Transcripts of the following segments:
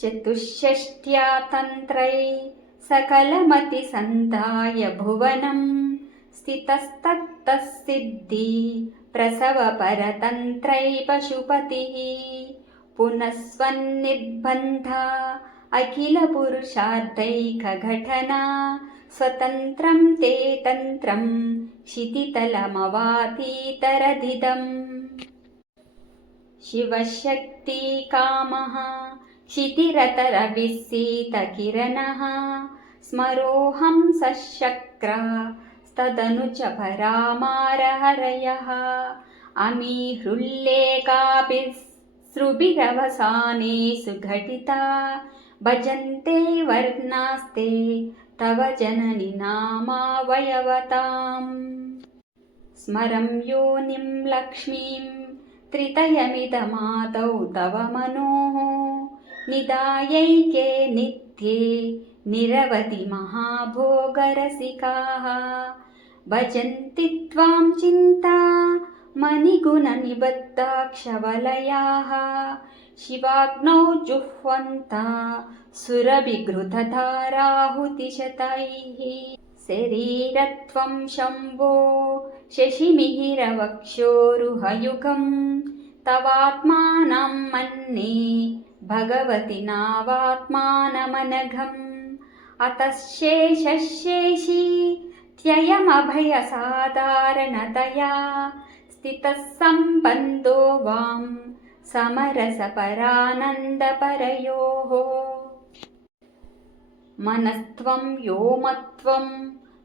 चतुष्षष्ट्या तन्त्रै सकलमतिसन्धाय भुवनं स्थितस्तत्तः सिद्धि प्रसवपरतन्त्रै पशुपतिः पुनः स्वन्निर्बन्धा अखिलपुरुषार्थैकघटना स्वतन्त्रं ते तन्त्रं क्षितितलमवातीतरदिदम् शिवशक्तिकामः क्षितिरतरविस्सीतकिरणः स्मरोऽहं सशक्रास्तदनु च परामारहरयः अमीहृल्लेखाभिसृभिरवसाने सुघटिता भजन्ते वर्णास्ते तव जननि नामावयवताम् स्मरं योनिं लक्ष्मीं त्रितयमिदमादौ तव मनोः निदायैके नित्ये निरवधि महाभोगरसिकाः भजन्ति त्वां चिन्ता मणिगुणनिबद्धाक्षवलयाः शिवाग्नौ जुह्वन्ता सुरभिघृतधाराहुतिशतैः शरीरत्वं शम्भो शशिमिहिरवक्षोरुहयुगं तवात्मानं मन्ये भगवति नावात्मानमनघम् अतः शेषशेषी त्ययमभयसाधारणतया स्थितः सम्बन्धो वां समरसपरानन्दपरयोः मनस्त्वं व्योमत्वं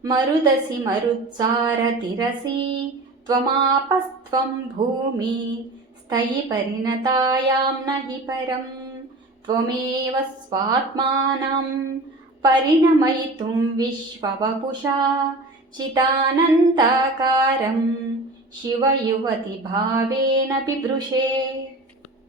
मरुदसि मरुत्सारतिरसि त्वमापस्त्वं भूमि स्थयि परिणतायां न हि परं त्वमेव स्वात्मानं परिणमयितुं विश्ववपुषा चिदानन्दाकारं शिवयुवति भावेन बिभृशे।